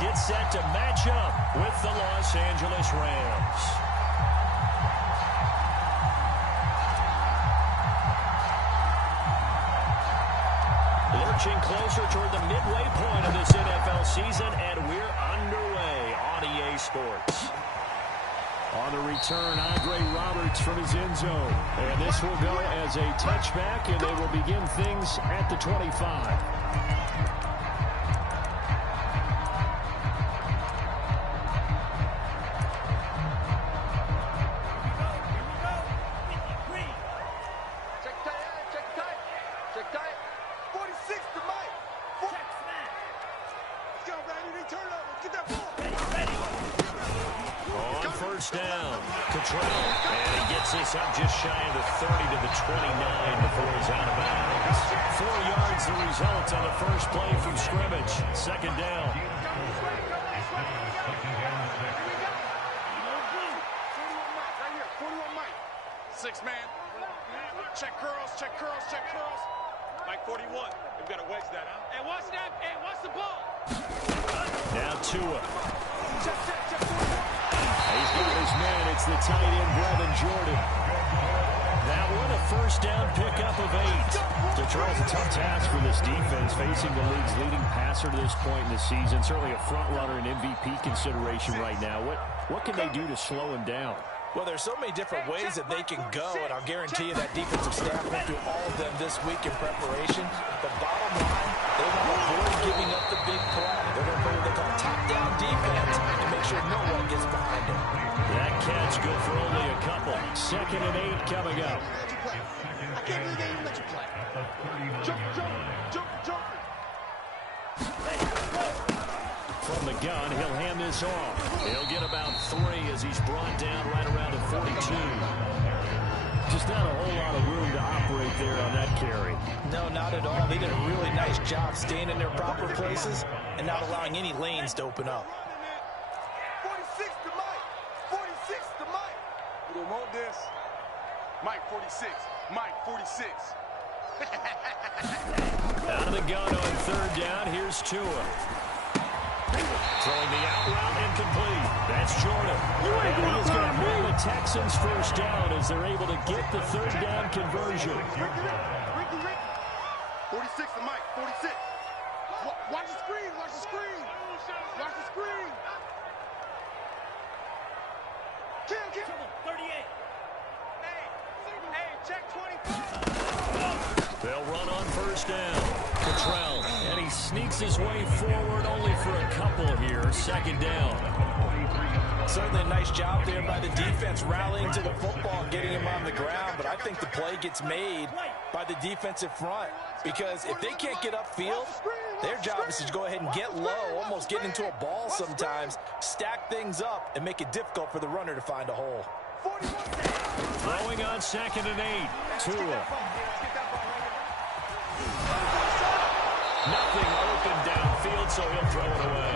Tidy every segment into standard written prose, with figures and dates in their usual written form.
get set to match up with the Los Angeles Rams. Lurching closer toward the midway point of this NFL season, and we're underway on EA Sports. On the return, Andre Roberts from his end zone. And this will go as a touchback, and they will begin things at the 25. Down. Cottrell, and he gets this up just shy of the 30 to the 29 before he's out of bounds. 4 yards the result on the first play from scrimmage. Second down. 41 Mike. 6-man. Check curls, check curls, check curls. Mike 41. We've got to wedge that, huh? Hey, watch that. Hey, watch the ball. Now Tua. He's got his man. It's the tight end, Brevin Jordan. That one, a first down pickup of 8. So Charles, a tough task for this defense, facing the league's leading passer to this point in the season. Certainly a front runner in MVP consideration right now. What can they do to slow him down? Well, there's so many different ways that they can go, and I'll guarantee you that defensive staff went through all of them this week in preparation. But bottom line, they want to avoid giving up the big play. They're going to play what they call top-down defense to make sure no one gets behind them. That catch good for only a couple. 2nd and 8 coming up. I can't believe they even let you play. Jump, jump, jump, jump. From the gun, he'll hand this off. He'll get about 3 as he's brought down right around the 42. Just not a whole lot of room to operate there on that carry. No, not at all. They did a really nice job staying in their proper places and not allowing any lanes to open up. 46 to Mike. 46 to Mike. You don't want this. Mike 46. Mike 46. Out of the gun on 3rd down. Here's Tua. Throwing the out route incomplete. That's Jordan. And he is going to move the Texans first down as they're able to get the 3rd down conversion. 46 to Mike. 46. Watch the screen. Watch the screen. Watch the screen. Kill. 38. Hey, check 24. They'll run on first down. Cottrell, and he sneaks his way forward only for a couple here. 2nd down. Certainly a nice job there by the defense rallying to the football and getting him on the ground, but I think the play gets made by the defensive front because if they can't get upfield, their job is to go ahead and get low, almost get into a ball sometimes, stack things up, and make it difficult for the runner to find a hole. Throwing on 2nd and 8. Tua. Nothing open downfield, so he'll throw it away.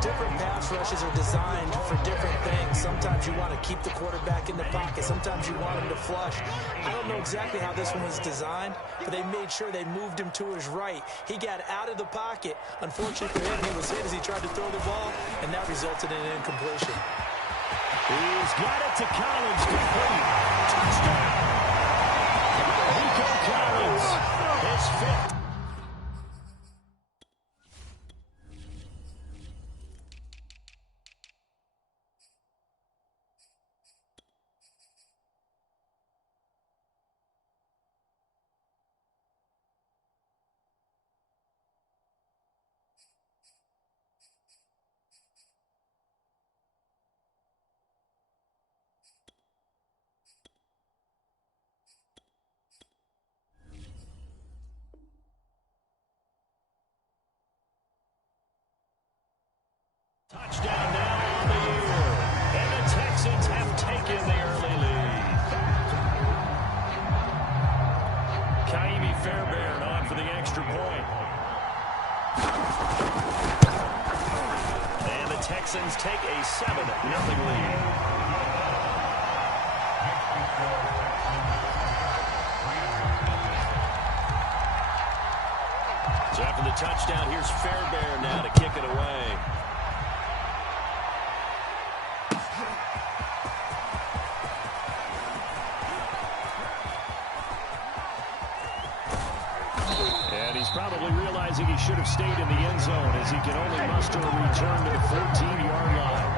Different pass rushes are designed for different things. Sometimes you want to keep the quarterback in the pocket. Sometimes you want him to flush. I don't know exactly how this one was designed, but they made sure they moved him to his right. He got out of the pocket. Unfortunately for him, he was hit as he tried to throw the ball, and that resulted in an incompletion. He's got it to Collins, complete. Touchdown! Nico Collins, his 5th. Touchdown now on the year. And the Texans have taken the early lead. Kaimi Fairbairn on for the extra point. And the Texans take a 7-0 lead. So after the touchdown, here's Fairbairn now to kick it away. realizing he should have stayed in the end zone as he can only muster a return to the 14-yard line.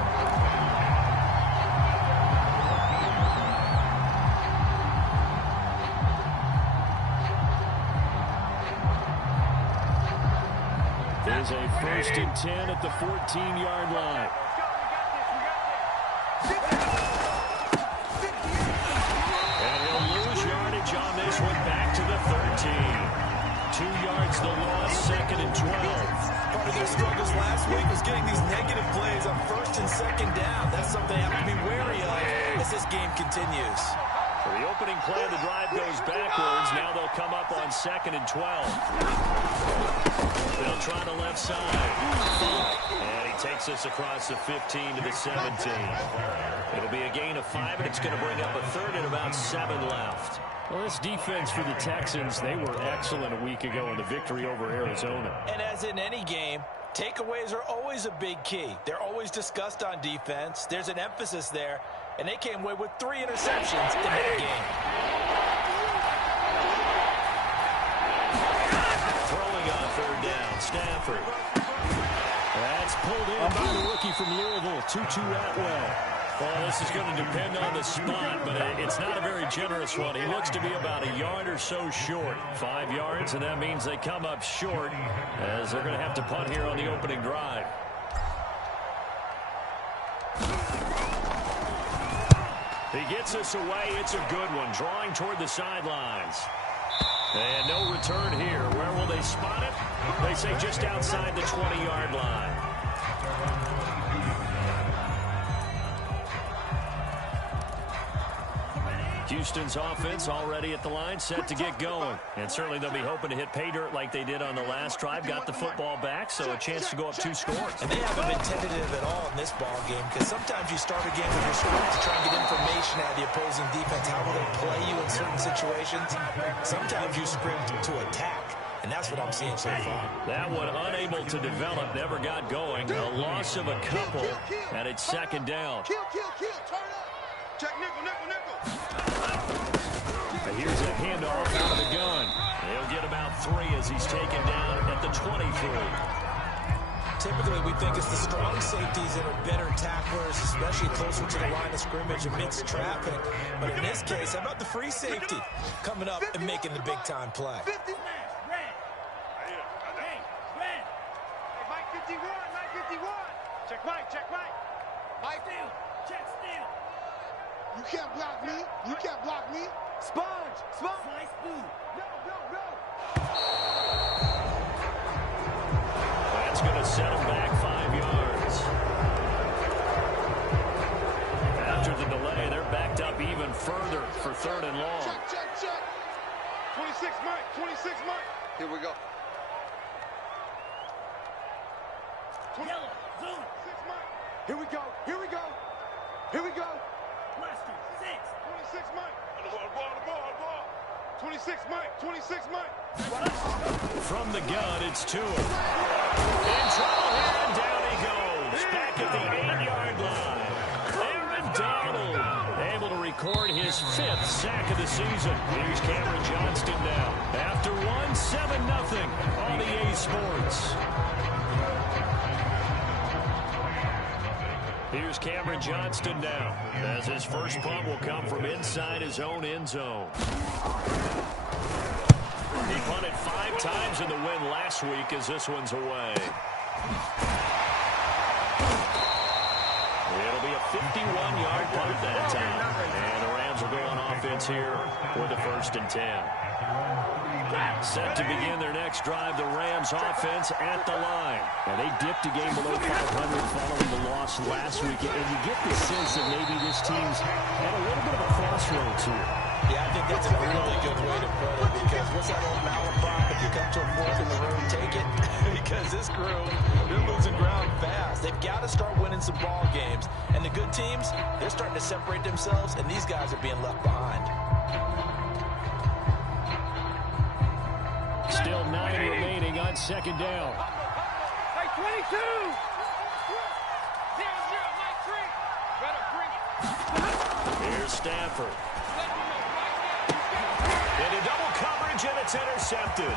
There's a 1st and 10 at the 14-yard line. And he'll lose yardage on this one back to the 13. 2 yards the loss, 2nd and 12. Part of their struggles last week was getting these negative plays on 1st and 2nd down. That's something they have to be wary of as this game continues. For the opening play, the drive goes backwards. Now they'll come up on 2nd and 12. They'll try the left side. And he takes us across the 15 to the 17. It'll be a gain of 5, and it's going to bring up a 3rd and about 7 left. Well, this defense for the Texans, they were excellent a week ago in the victory over Arizona. And as in any game, takeaways are always a big key. They're always discussed on defense. There's an emphasis there, and they came away with 3 interceptions in that game. Throwing on 3rd down, Stafford. That's pulled in by the rookie from Louisville, Tutu Atwell. Well, this is going to depend on the spot, but it's not a very generous one. He looks to be about a yard or so short. 5 yards, and that means they come up short as they're going to have to punt here on the opening drive. He gets us away. It's a good one, drawing toward the sidelines. And no return here. Where will they spot it? They say just outside the 20-yard line. Houston's offense already at the line, set to get going. And certainly they'll be hoping to hit pay dirt like they did on the last drive. Got the football back, so a chance to go up 2 scores. And they haven't been tentative at all in this ball game, because sometimes you start a game with your script to try and get information out of the opposing defense. How will they play you in certain situations? Sometimes you script to attack. And that's what I'm seeing so far. That one unable to develop, never got going. A loss of a couple, and it's 2nd down. Kill, turn up. Check nickel. And here's a handoff out of the gun. He'll get about 3 as he's taken down at the 23. Typically, we think it's the strong safeties that are better tacklers, especially closer to the line of scrimmage amidst traffic. But in this case, how about the free safety coming up and making the big-time play? 50. Hey, Mike 51. Check Mike. Mike, check steal. You can't block me. Sponge. Slice food. No. That's going to set him back 5 yards. After the delay, they're backed up even further for 3rd and long. Check. 26 Mike. Here we go. Yellow, zoom. 6 Mike. Here we go. Blaster, 6. 26 Mike. On the ball. 26 Mike. From the gun, it's Tua. In trouble here, and down he goes. Back at the 8-yard line. Aaron Donald able to record his 5th sack of the season. Here's Cameron Johnston now. After 7-0 on EA Sports. Here's Cameron Johnston now, as his first punt will come from inside his own end zone. He punted 5 times in the win last week as this one's away. It'll be a 51-yard punt that time. And the Rams will go on offense here with the 1st and 10. Set to begin their next drive, the Rams offense at the line. And they dipped a game below 500 following the loss last week. And you get the sense that maybe this team's at a little bit of a crossroads here. Yeah, I think that's a really good way to put it, because what's that old malaprop? If you come to a fork in the road, take it. Because this crew, they're losing ground fast. They've got to start winning some ball games. And the good teams, they're starting to separate themselves, and these guys are being left behind. Still 9 remaining on 2nd down. Hey, 22. 0-0, Mike 3. Better bring it. Here's Stafford. Into double coverage, and it's intercepted.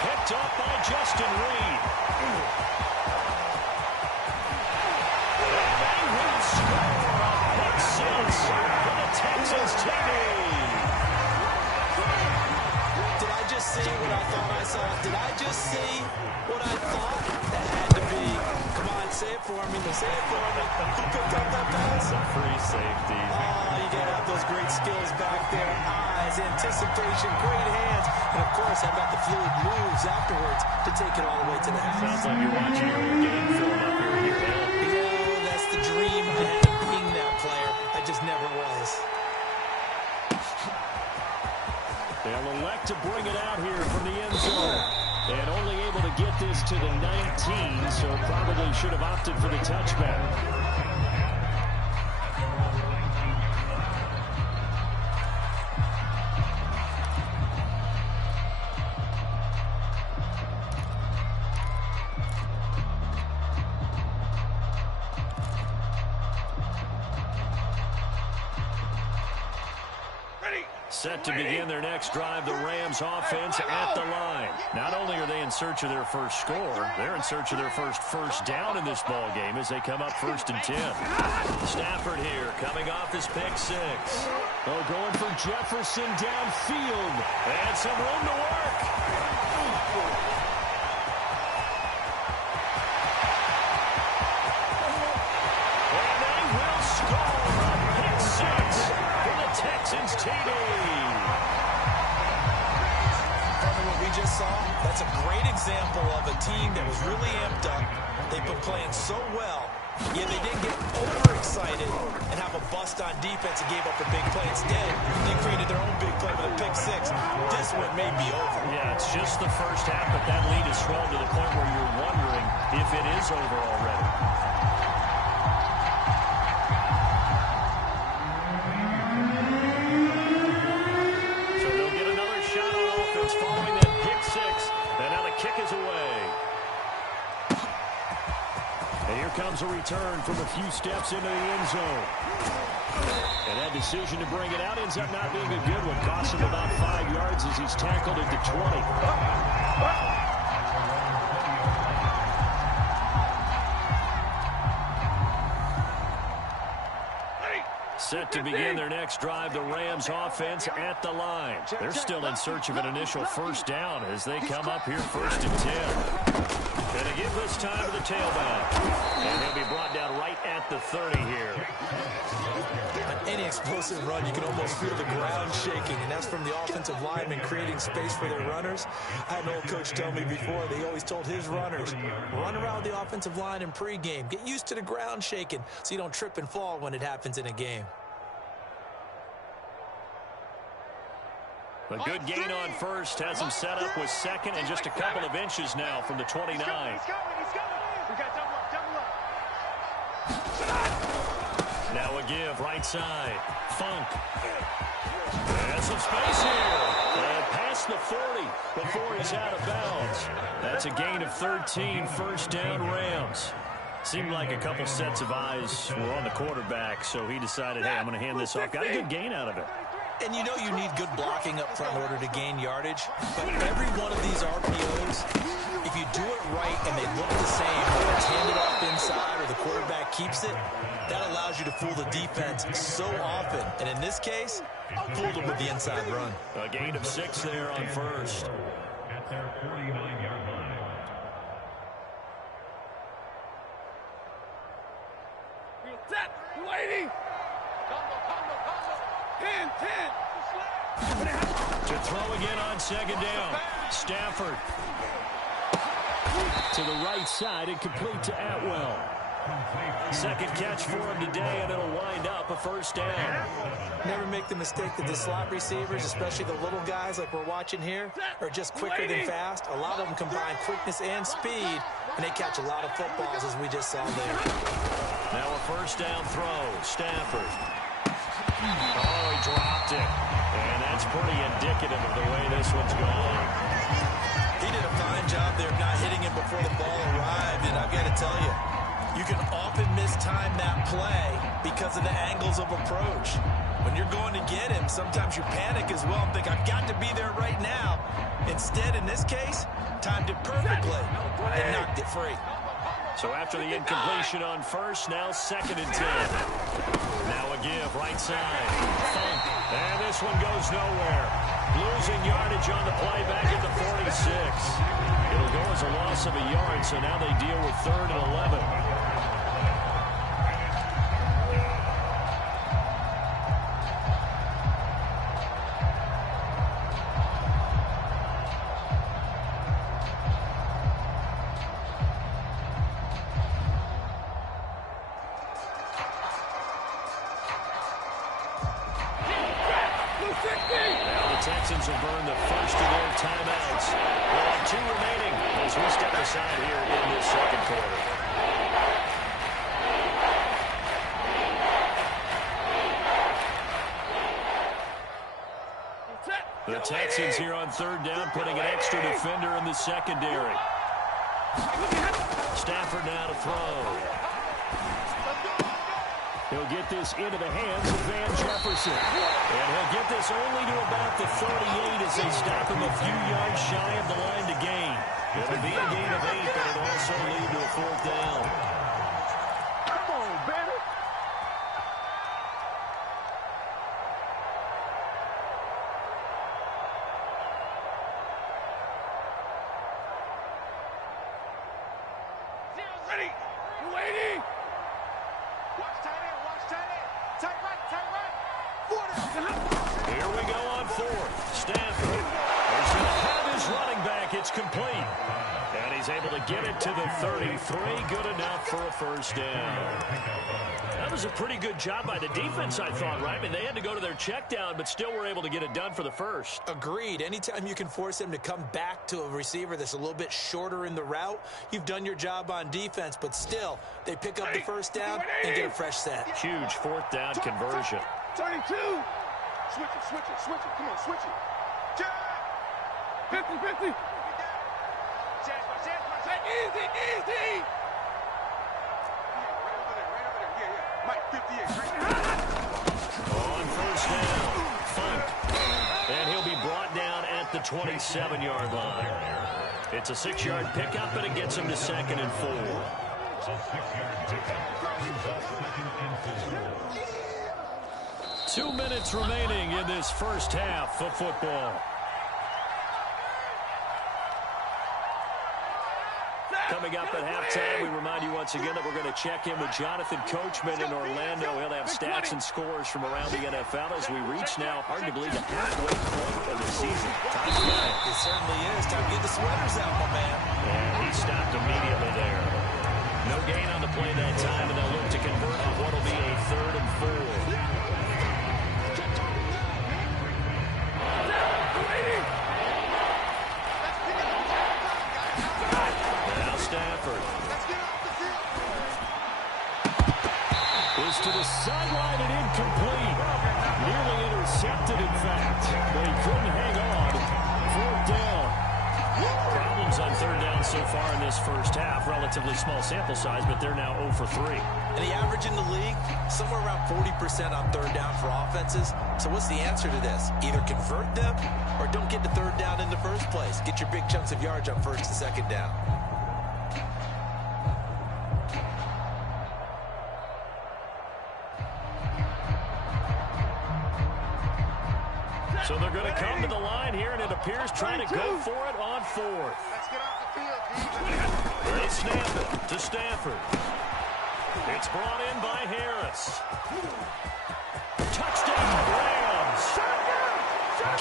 Picked up by Justin Reed. And they will score a pick six for the Texans TV. Did I just see what I thought I saw? Did I just see what I thought? That had to be. Come on, say it for me. Say it for me. Who picked up that pass? A free safety. Oh, you got to have those great skills back there. Eyes, anticipation, great hands. And, of course, how about the fluid moves afterwards to take it all the way to the house? Sounds like you're watching your own game film up here in your head. Yeah, that's the dream I had of being that player. I just never was. They'll elect to bring it out here from the end zone. And only able to get this to the 19, so probably should have opted for the touchback. Set to begin their next drive, the Rams offense at the line. Not only are they in search of their first score, they're in search of their first down in this ball game as they come up 1st and 10. Stafford here coming off his pick six. Oh, going for Jefferson downfield. And some room to work. And they will score a pick six for the Texans TD. Just saw, that's a great example of a team that was really amped up. They've been playing so well, yet they didn't get overexcited and have a bust on defense and gave up a big play. Instead, they created their own big play with a pick six. This one may be over. Yeah, it's just the first half, but that lead has swelled to the point where you're wondering if it is over already. Kick is away. And here comes a return from a few steps into the end zone. And that decision to bring it out ends up not being a good one. Costs him about 5 yards as he's tackled at the 20. Set to begin their next drive, the Rams offense at the line. They're still in search of an initial first down as they come up here 1st and 10. Gonna give this time to the tailback. And he'll be brought down right at the 30 here. On any explosive run, you can almost feel the ground shaking, and that's from the offensive linemen creating space for their runners. I had an old coach tell me before, they always told his runners, run around the offensive line in pregame. Get used to the ground shaking so you don't trip and fall when it happens in a game. A good gain on first has him set up with second and just a couple of inches now from the 29. He's coming. We got double up. Now a give, right side. Funk. And some space here. And past the 40 before he's out of bounds. That's a gain of 13, first down Rams. Seemed like a couple sets of eyes were on the quarterback, so he decided, hey, I'm going to hand this off. Got a good gain out of it. And you know you need good blocking up front in order to gain yardage. But every one of these RPOs, if you do it right and they look the same, whether it's handed off inside or the quarterback keeps it, that allows you to fool the defense so often. And in this case, fooled them with the inside run. A gain of 6 there on first. At their 49-yard line. Set. Waiting. Combo. 10. To throw again on second down. Stafford. To the right side and complete to Atwell. Second catch for him today, and it'll wind up a first down. Never make the mistake that the slot receivers, especially the little guys like we're watching here, are just quicker than fast. A lot of them combine quickness and speed, and they catch a lot of footballs, as we just saw there. Now a first down throw. Stafford. Oh, he dropped it. And that's pretty indicative of the way this one's gone. He did a fine job there of not hitting him before the ball arrived, and I've got to tell you, you can often often mistime that play because of the angles of approach. When you're going to get him, sometimes you panic as well and think, I've got to be there right now. Instead, in this case, timed it perfectly and knocked it free. So after the incompletion on first, now 2nd and 10. Now a give, right side. Funk. And this one goes nowhere. Losing yardage on the play back at the 46. It'll go as a loss of a yard, so now they deal with 3rd and 11. Texans will burn the first of their timeouts. We'll have 2 remaining as we step aside here in this 2nd quarter. The Texans here on 3rd down, putting an extra defender in the secondary. Stafford now to throw. He'll get this into the hands of Van Jefferson. And he'll get this only to about the 38 as they stop him a few yards shy of the line to gain. It'll be a gain of 8, but it'll also lead to a 4th down. Come on, baby. Ready. You waiting? Watch tight end. Watch tight end. Tight right. Tight right. 40. Here we go on 4th. Stafford. He's going to have his running back. It's complete. And he's able to get it to the 33. Good enough for a 1st down. That was a pretty good job by the defense, I thought, right? I mean, they had to go to their check down, but still were able to get it done for the 1st. Agreed. Anytime you can force them to come back to a receiver that's a little bit shorter in the route, you've done your job on defense, but still, they pick up the 1st down and get a fresh set. Huge 4th down conversion. 32. Switch it, switch it, switch it. Come on, switch it. 50-50. Easy, easy. Right over there. Yeah. Mike, 58. On 1st down, Funk. And he'll be brought down at the 27-yard line. It's a 6-yard pickup, but it gets him to 2nd and 4. A 6-yard pickup brings up 2nd and 4. 2 minutes remaining in this first half of football. Coming up at halftime, we remind you once again that we're going to check in with Jonathan Coachman in Orlando. He'll have stats and scores from around the NFL as we reach now, hard to believe, the halfway point of the season. Time to get it. It certainly is. Time to get the sweaters out, my man. And he stopped immediately there. No gain on the play that time, and they'll look to convert on what will be a 3rd and 4. Stafford is to the sideline and incomplete. Nearly intercepted, in fact, but he couldn't hang on. 4th down. Problems on 3rd down so far in this first half. Relatively small sample size, but they're now 0 for 3. And the average in the league, somewhere around 40% on 3rd down for offenses. So what's the answer to this? Either convert them or don't get to 3rd down in the first place. Get your big chunks of yards on 1st and 2nd down. So they're going to come to the line here, and it appears trying to go for it on 4th. Let's get off the field, They snap it to Stafford. It's brought in by Harris. Touchdown, Rams.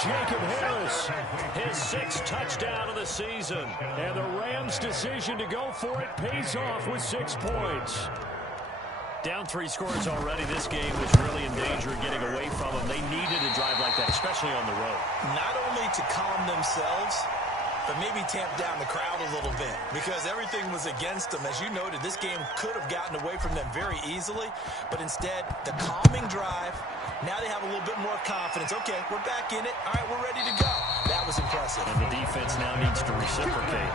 Jacob Harris, his 6th touchdown of the season. And the Rams' decision to go for it pays off with 6 points. Down 3 scores already. This game was really in danger of getting away from them. They needed a drive like that, especially on the road. Not only to calm themselves, but maybe tamp down the crowd a little bit because everything was against them. As you noted, this game could have gotten away from them very easily, but instead, the calming drive, now they have a little bit more confidence. Okay, we're back in it. All right, we're ready to go. That was impressive. And the defense now needs to reciprocate.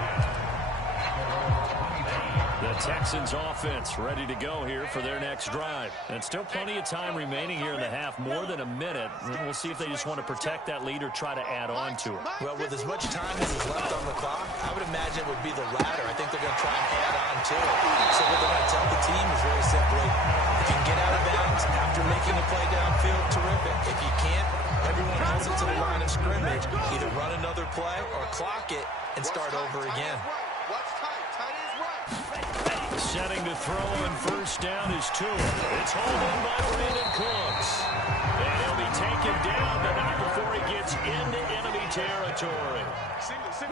The Texans offense ready to go here for their next drive. And still plenty of time remaining here in the half, more than a minute. We'll see if they just want to protect that lead or try to add on to it. Well, with as much time as is left on the clock, I would imagine it would be the latter. I think they're going to try and add on to it. So what they're going to tell the team is very simply, if you can get out of bounds after making a play downfield, terrific. If you can't, everyone else into the line of scrimmage, either run another play or clock it and start over again. Setting to throw on first down is Tua. It's hauled in by Brandon Cooks. And he'll be taken down, but not before he gets into enemy territory.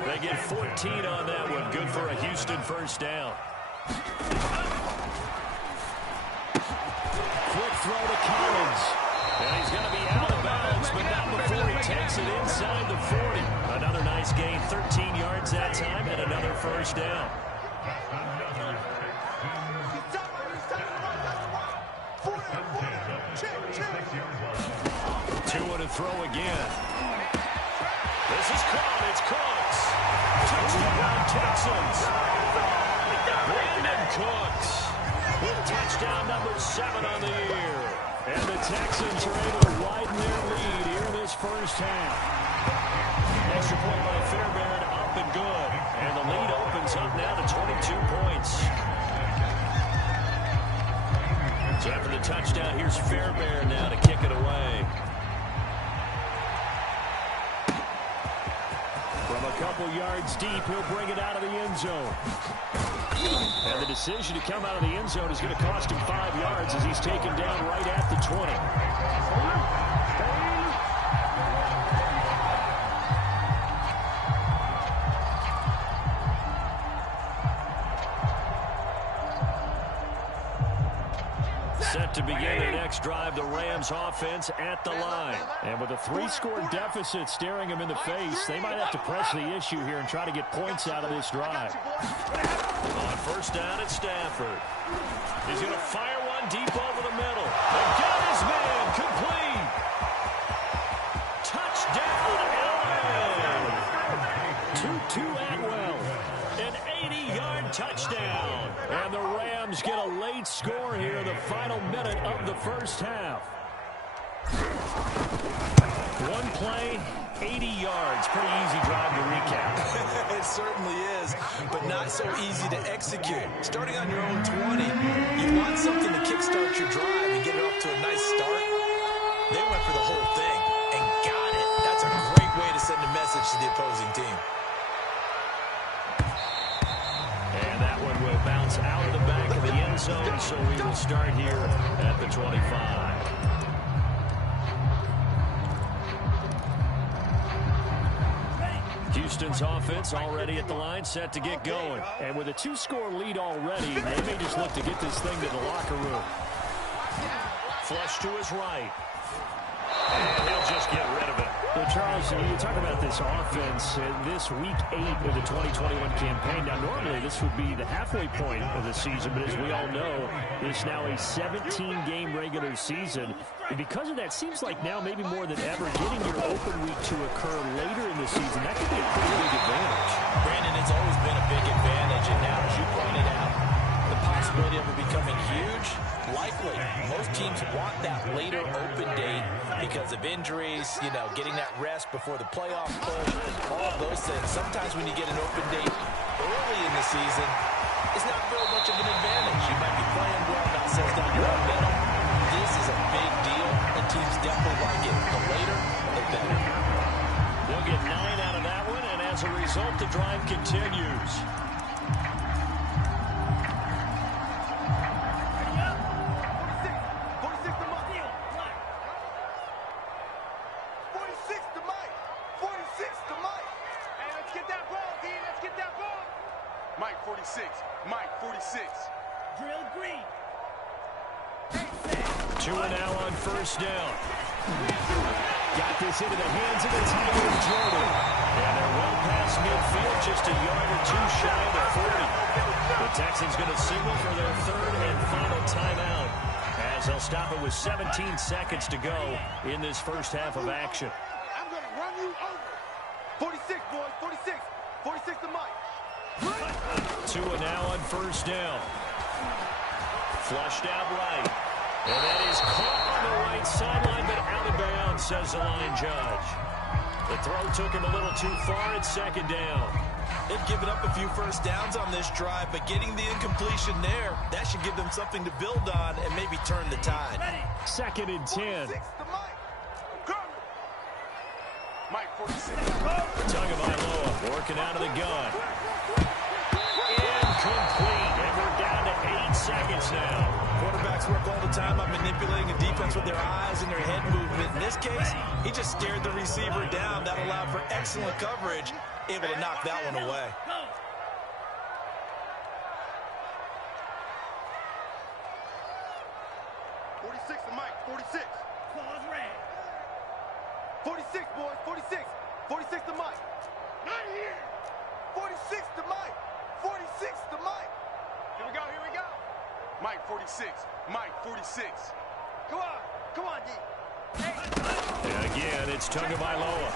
They get 14 on that one. Good for a Houston first down. Quick throw to Collins. And he's going to be out of bounds, but not before he takes it inside the 40. Another nice gain, 13 yards that time, and another first down. Tua to throw again. This is caught. It's Cooks. Touchdown, Texans. Brandon Cooks with touchdown number 7 on the year. And the Texans are able to widen their lead here in this first half. Extra point by Fairbairn, up and good. And the lead opens up now to 22 points. So after the touchdown, here's Fairbairn now to kick it away. From a couple yards deep, he'll bring it out of the end zone. And the decision to come out of the end zone is going to cost him 5 yards as he's taken down right at the 20. Set to begin their next drive, the Rams offense at the line. And with a 3-score deficit staring them in the face, they might have to press the issue here and try to get points out of this drive. On first down at Stafford. He's going to fire one deep over the middle. They got his man, complete. Touchdown, LA. Tutu Atwell, an 80-yard touchdown. And the Rams get a late score here in the final minute of the first half. One play, 80 yards. Pretty easy drive to recap. It certainly is, but not so easy to execute. Starting on your own 20, you want something to kickstart your drive and get it off to a nice start. They went for the whole thing and got it. That's a great way to send a message to the opposing team. And that one will bounce out of the back of the end zone, so we will start here at the 25. Houston's offense already at the line, set to get going. And with a 2-score lead already, they may just look to get this thing to the locker room. Flush to his right. And he'll just get rid of it. Well, Charles, you talk about this offense, this week 8 of the 2021 campaign. Now, normally this would be the halfway point of the season, but as we all know, it's now a 17-game regular season. And because of that, seems like now maybe more than ever, getting your open week to occur later in the season, that could be a pretty big advantage. Brandon, it's always been a big advantage, and now, as you pointed out, the possibility of it becoming huge, likely. Most teams want that later open date because of injuries, you know, getting that rest before the playoff push, all of those things. Sometimes when you get an open date early in the season, it's not very much of an advantage. You might be playing well, not says down your own middle. This is a big deal, and teams definitely like it. The later, the better. We'll get 9 out of that one, and as a result, the drive continues. Mike 46. Drill green. Tua now on first down. Got this into the hands of the tight end, Jordan. And they're well past midfield, just a yard or two shy of the 40. The Texans going to signal for their third and final timeout, as they'll stop it with 17 seconds to go in this first half of action. I'm going to run you over. 46, boys. 46. 46 to Mike. Tua now on first down. Flushed out right. And that is caught on the right sideline, but out of bounds, says the line judge. The throw took him a little too far at second down. They've given up a few first downs on this drive, but getting the incompletion there, that should give them something to build on and maybe turn the tide. Second and 10. Mike 46. Tagovailoa working out of the gun. Incomplete. And we're down to 8 seconds now. Quarterbacks work all the time on manipulating a defense with their eyes and their head movement. In this case, he just stared the receiver down. That allowed for excellent coverage, able to knock that one away. To Mike, 46. 46, boys, 46. 46 to Mike. Not here. 46 to Mike. 46 to Mike. Here we go, here we go. Mike 46. Mike 46. Come on, D. And again, it's Tagovailoa.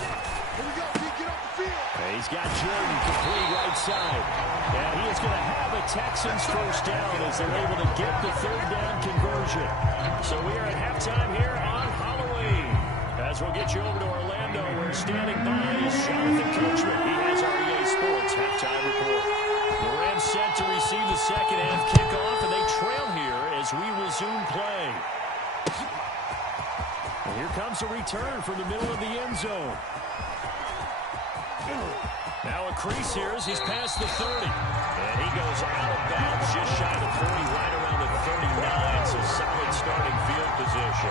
Here we go, D, get off the field. And he's got Jordan complete right side. And he is going to have a Texans first down as they're able to get the third down conversion. So we are at halftime here on Halloween. As we'll get you over to Orlando, where standing by is Jonathan Coachman. He has our EA Sports halftime report. The Rams set to receive the second half kickoff, and they trail here as we resume play. And here comes a return from the middle of the end zone. Now a crease here as he's past the 30. And he goes out of bounds just shy of the 40, right around the 39. So solid starting field position.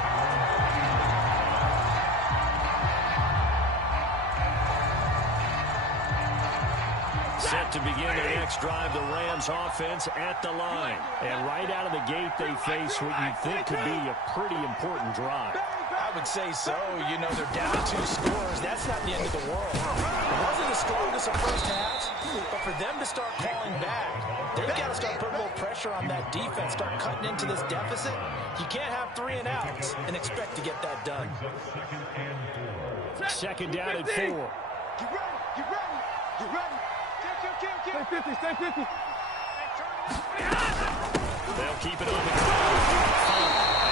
Set to begin their next drive, the Rams offense at the line. And right out of the gate, they face what you'd think could be a pretty important drive. I would say so. You know, they're down 2 scores. That's not the end of the world. It wasn't the strongest of first halves, but for them to start calling back, they've got to start putting a little pressure on that defense, start cutting into this deficit. You can't have 3 and outs and expect to get that done. Second down at 4. Get ready, get ready, get ready. Stay 50, stay 50. They'll keep it on the ground.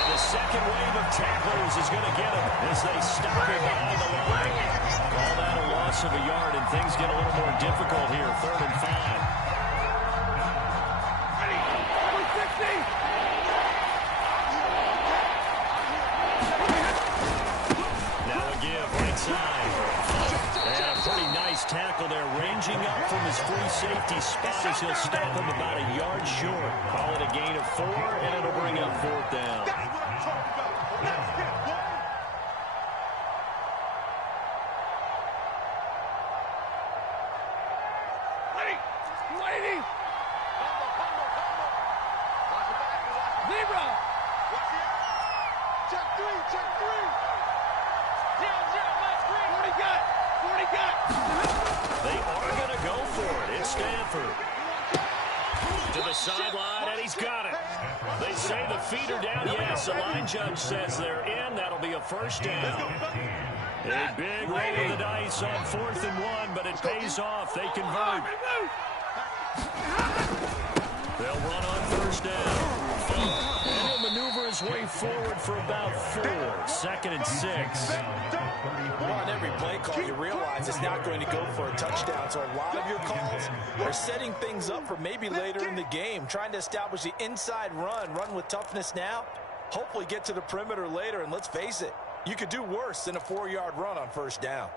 And the second wave of tacklers is going to get him as they stop him behind the line. Call that a loss of a yard, and things get a little more difficult here. 3rd and 5. Ready, 60. Now a give, right side. And a pretty nice tackle there, ranging up from his free safety spot as he'll stop him about a yard short. Call it a gain of 4, and it'll bring up 4th down. That's what I'm talking about. Let's get it, boy. Ready, ready. Combo. Watch the back, Zebra. Watch the out. Check 3, check 3. 0-0, Mike 3. 40 got. They are going to go for it. It's Stanford. To the sideline, and he's got it. They say the feet are down. Yes, the line judge says they're in. That'll be a first down. A big roll of the dice on 4th and 1, but it pays off. They convert. They'll run on first down. And he'll maneuver his way forward for about 4. 2nd and 6. Well, on every play call, you realize it's not going to go for a touchdown. So a lot of your calls are setting things up for maybe later in the game, trying to establish the inside run with toughness now, hopefully get to the perimeter later. And let's face it, you could do worse than a 4-yard run on first down.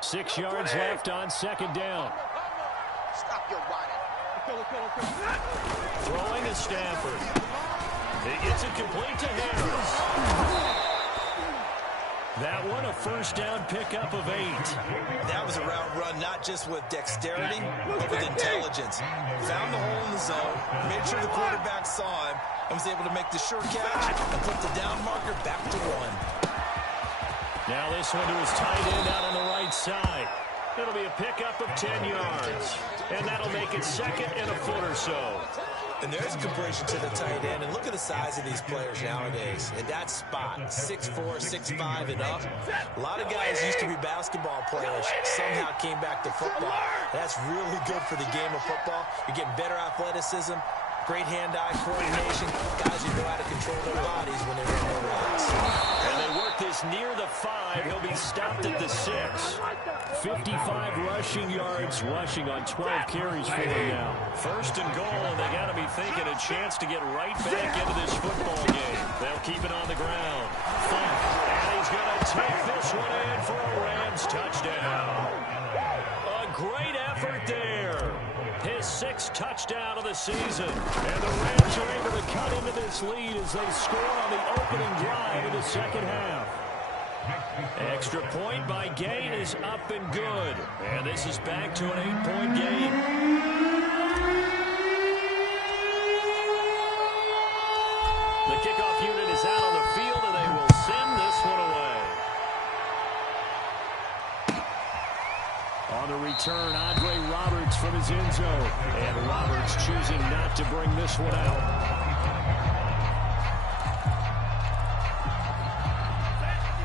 Six yards left on second down. Stop your running. Throwing to Stanford. He gets it complete to Harris. That one, a first down pickup of 8. That was a route run, not just with dexterity, but with intelligence. Found the hole in the zone, made sure the quarterback saw him, and was able to make the sure catch and put the down marker back to 1. Now this one to his tight end out on the right side. It'll be a pickup of 10 yards. And that'll make it 2nd and a foot or so. And there's a completion to the tight end. And look at the size of these players nowadays. And that spot, 6'4", 6'5", and up. A lot of guys used to be basketball players, somehow came back to football. That's really good for the game of football. You're getting better athleticism, great hand-eye coordination. Guys who know how to control their bodies when they run their routes. And they work this near the 5. He'll be stopped at the 6. 55 rushing yards, rushing on 12 carries for him now. First and goal, and they got to be thinking a chance to get right back into this football game. They'll keep it on the ground. Funk, and he's going to take this one in for a Rams touchdown. A great effort there. His 6th touchdown of the season. And the Rams are able to cut into this lead as they score on the opening drive of the second half. Extra point by Gain is up and good. And this is back to an 8-point game. The kickoff unit is out on the field, and they will send this one away. On the return, Andre Roberts from his end zone. And Roberts choosing not to bring this one out.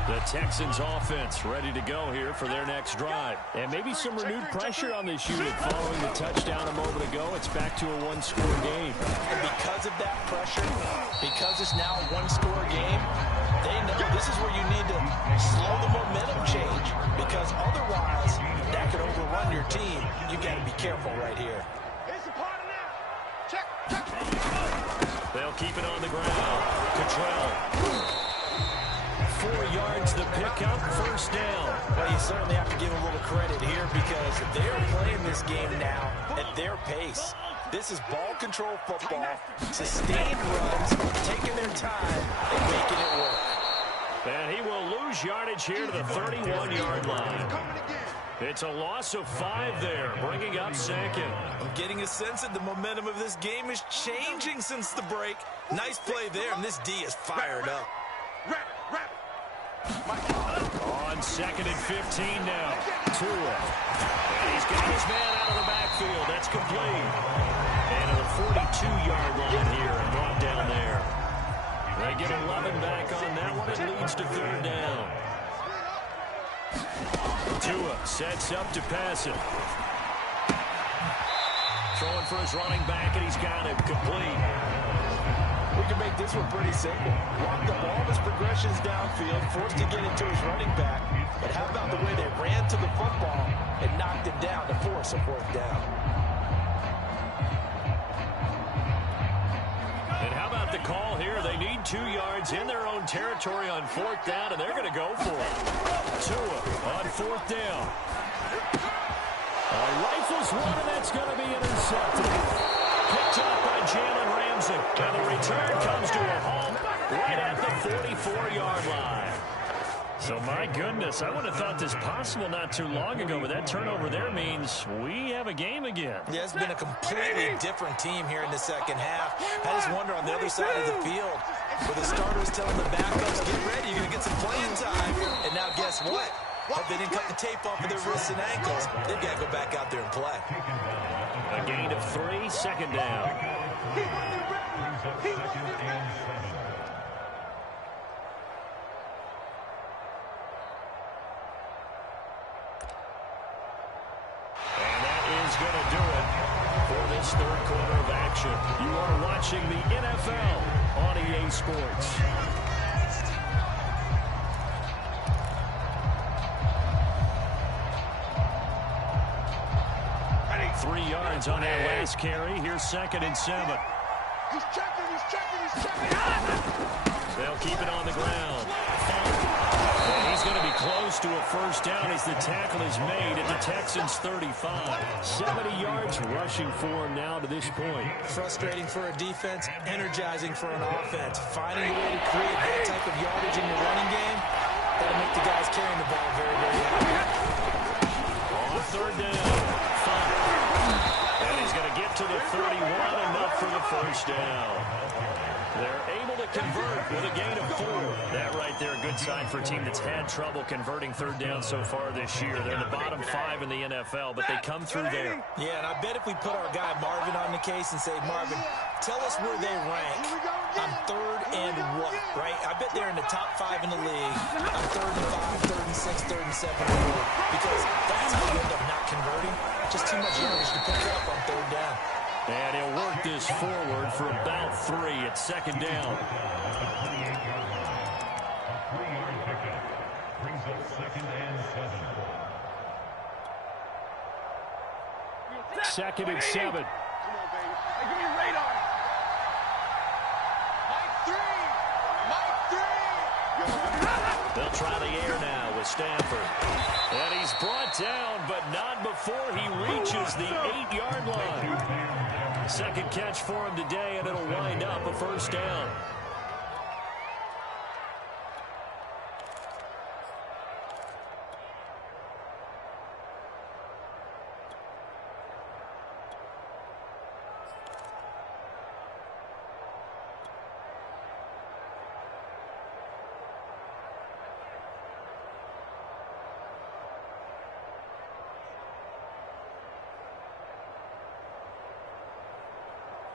The Texans offense ready to go here for their next drive. And maybe some renewed pressure on this unit following the touchdown a moment ago. It's back to a one-score game. And because of that pressure, because it's now a one-score game, they know this is where you need to slow the momentum change, because otherwise that could overrun your team. You got to be careful right here. They'll keep it on the ground. Cottrell. 4 yards the pickup, first down. Well, you certainly have to give a little credit here, because they're playing this game now at their pace. This is ball control football, sustained runs, taking their time and making it work. And he will lose yardage here to the 31-yard line. It's a loss of 5 there, bringing up second. I'm getting a sense that the momentum of this game is changing since the break. Nice play there, and this D is fired up. On 2nd and 15 now. Tua. He's got his man out of the backfield. That's complete. And to the 42-yard line here and brought down there. They get 11 back on that one. It leads to 3rd down. Tua sets up to pass it. Throwing for his running back, and he's got it complete. We can make this one pretty simple. Locked up all of his progressions downfield, forced to get it to his running back. But how about the way they ran to the football and knocked it down to force a 4th down? And how about the call here? They need 2 yards in their own territory on 4th down, and they're going to go for it. Tua on 4th down. Rifles one, and that's going to be intercepted. Picked up by Jalen Ramsey. And the return comes to a halt right at the 44-yard line. So, my goodness, I would have thought this possible not too long ago, but that turnover there means we have a game again. Yeah, it's been a completely different team here in the second half. I just wonder on the other side of the field, where the starters telling the backups, get ready, you're going to get some playing time. And now guess what? Hope they didn't cut the tape off of their wrists and ankles. They've got to go back out there and play. A gain of 3, 2nd down. And that is going to do it for this 3rd quarter of action. You are watching the NFL on EA Sports. 3 yards on that last carry. Here's 2nd and 7. He's checking. They'll keep it on the ground. And he's going to be close to a 1st down as the tackle is made at the Texans' 35. 70 yards rushing for him now to this point. Frustrating for a defense, energizing for an offense. Finding a way to create that type of yardage in your running game, that'll make the guys carrying the ball very, very happy. On 3rd down. And he's going to get to the 31, enough for the 1st down. They're able to convert with a gain of 4. That right there, a good sign for a team that's had trouble converting 3rd down so far this year. They're in the bottom 5 in the NFL, but they come through there. Yeah, and I bet if we put our guy Marvin on the case and say, Marvin, Tell us where they rank on 3rd and what, right? I bet they're in the top 5 in the league on 3rd and 5, 3rd and 6, 3rd and 7, because that's how you end up not converting. Just too much yardage to pick up on 3rd down. And he'll work this forward for about 3 at 2nd down. A 3-yard pickup brings up 2nd and 7. 2nd and 7. Come on, baby. Hey, give me a radar. Mike 3. They'll try the air now with Stanford. And he's brought down, but not before he reaches the 8-yard line. 2nd catch for him today, and it'll wind up a 1st down.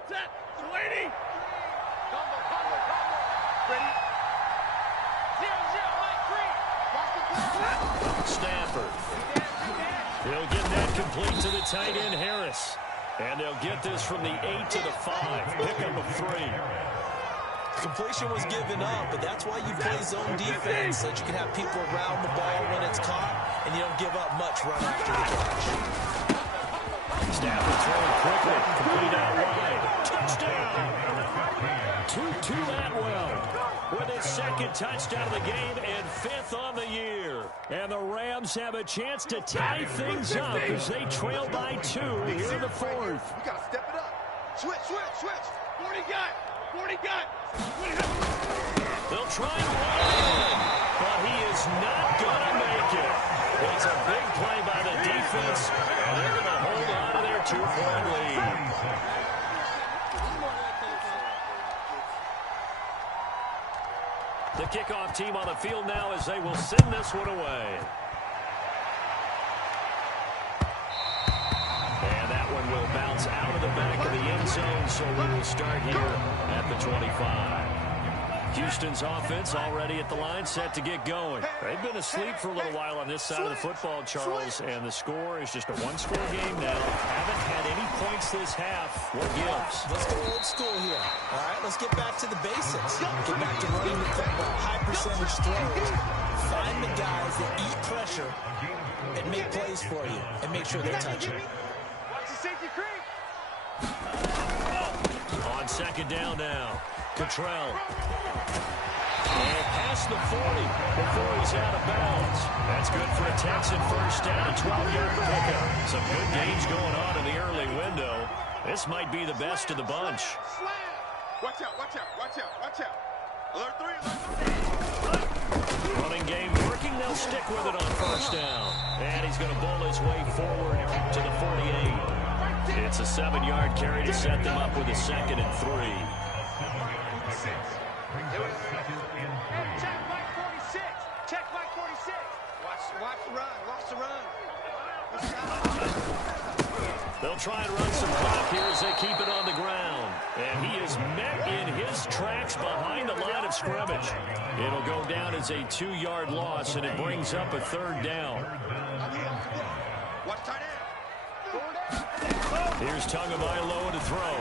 Set. Sweetie. Combo. Ready. 0-0. Mike 3. Watch the clock. Stanford. He'll get that complete to the tight end, Harris. And they'll get this from the 8 to the 5. Pickup of 3. Completion was given up, but that's why you play zone defense, so that you can have people around the ball when it's caught, and you don't give up much run after the catch. Stafford throwing quickly. Complete out wide. Touchdown. Tutu Atwell with his 2nd touchdown of the game and 5th on the year. And the Rams have a chance to tie things up as they trail by 2 here in the 4th. We got to step it up. Switch. 40 got. They'll try and run in, but he is not going to make it. It's a big play by the defense, and they're going to hold on to their 2-point lead. The kickoff team on the field now as they will send this one away. And that one will bounce out of the back of the end zone, so we will start here at the 25. Houston's offense already at the line, set to get going. They've been asleep for a little while on this side of the football, Charles, and the score is just a 1-score game now. Haven't had any points this half. What gives? Let's go old school here. All right, let's get back to the basics. Get back to running the football, high percentage throws. Find the guys that eat pressure and make plays for you and make sure they touch it. Watch the safety creep. On 2nd down now, Cottrell. And past the 40 before he's out of bounds. That's good for a Texan 1st down, a 12-yard pickup. Some good gains going on in the early window. This might be the best of the bunch. Watch out. Alert 3. Running game working. They'll stick with it on 1st down. And he's going to bowl his way forward to the 48. It's a 7-yard carry to set them up with a 2nd and 3. Check Mike 46. Watch the run. They'll try and run some clock here as they keep it on the ground. And he is met in his tracks behind the line of scrimmage. It'll go down as a 2-yard loss, and it brings up a 3rd down. Watch tight end. Here's Tagovailoa to throw.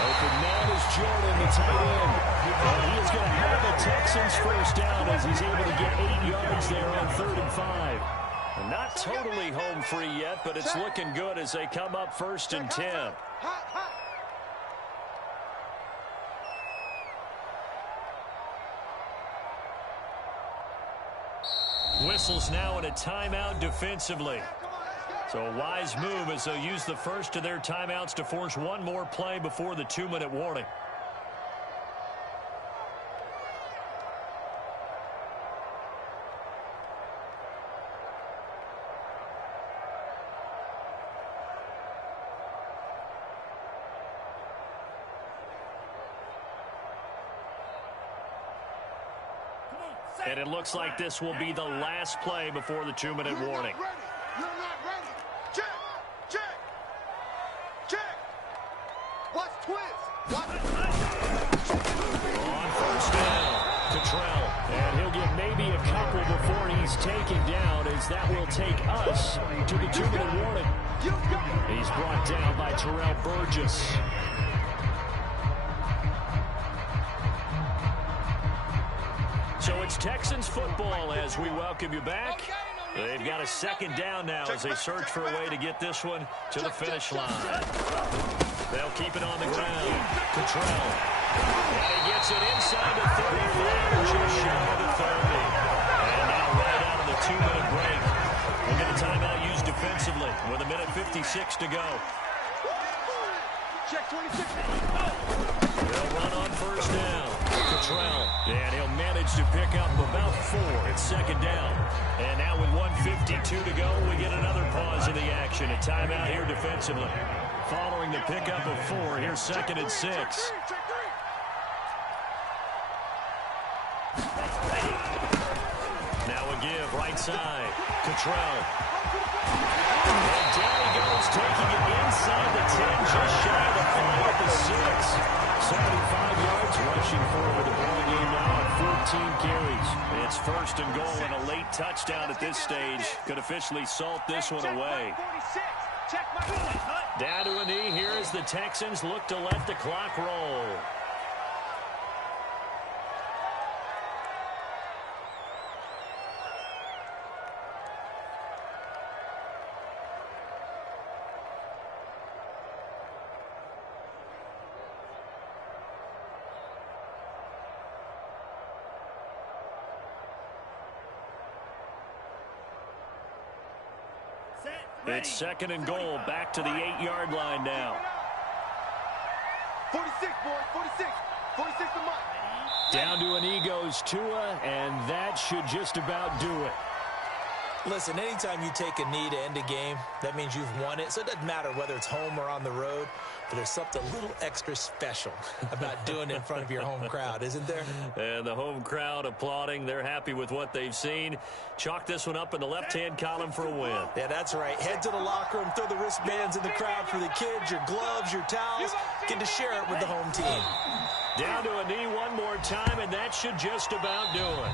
Open man is Jordan, the tight end. And he is going to have a Texans 1st down as he's able to get 8 yards there on 3rd and 5. And not totally home free yet, but it's looking good as they come up 1st and 10. Whistles now in a timeout defensively. So a wise move as they'll use the first of their timeouts to force one more play before the 2-minute warning. And it looks like this will be the last play before the 2-minute warning. You're not ready. Check. Watch twist. Watch. On first down, Cottrell. And he'll get maybe a couple before he's taken down, as that will take us to the 2-minute warning. He's brought down by Terrell Burgess. So it's Texans football as we welcome you back. They've got a second down now as they search for a way to get this one to the finish line. They'll keep it on the ground. Cottrell. And he gets it inside the 35, just shy of the 30. And now right out of the 2-minute break, we'll get a timeout used defensively with 1:56 to go. Check 26. They'll run on first down. Cottrell. And he'll manage to pick up about 4. It's second down. And now with 1:52 to go, we get another pause in the action. A timeout here defensively. Following the pickup of 4, here's second and 6. Now a give, right side. Cottrell. And down he goes, taking it inside the 10, just shy of the 5 at the 6. 75 yards rushing forward the ball game now on 14 carries. It's first and goal and a late touchdown at this stage. Could officially salt this one away. Down to a knee here as the Texans look to let the clock roll. It's second and goal, back to the 8-yard line now. 46, boys, 46. 46 to Mike. Down to an knee goes Tua, and that should just about do it. Listen, anytime you take a knee to end a game, that means you've won it. So it doesn't matter whether it's home or on the road, but there's something a little extra special about doing it in front of your home crowd, isn't there? And the home crowd applauding. They're happy with what they've seen. Chalk this one up in the left-hand column for a win. Yeah, that's right. Head to the locker room, throw the wristbands in the crowd for the kids, your gloves, your towels. Get to share it with the home team. Down to a knee one more time, and that should just about do it.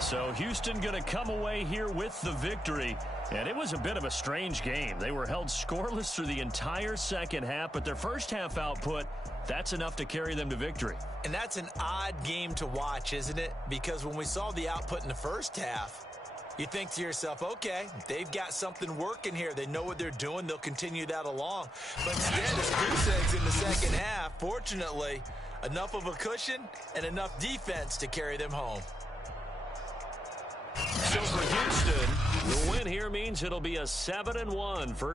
So Houston going to come away here with the victory. And it was a bit of a strange game. They were held scoreless through the entire second half, but their first half output, that's enough to carry them to victory. And that's an odd game to watch, isn't it? Because when we saw the output in the first half, you think to yourself, okay, they've got something working here. They know what they're doing. They'll continue that along. But instead, it's goose eggs in the second half. Fortunately, enough of a cushion and enough defense to carry them home. So for Houston, the win here means it'll be a 7-1 for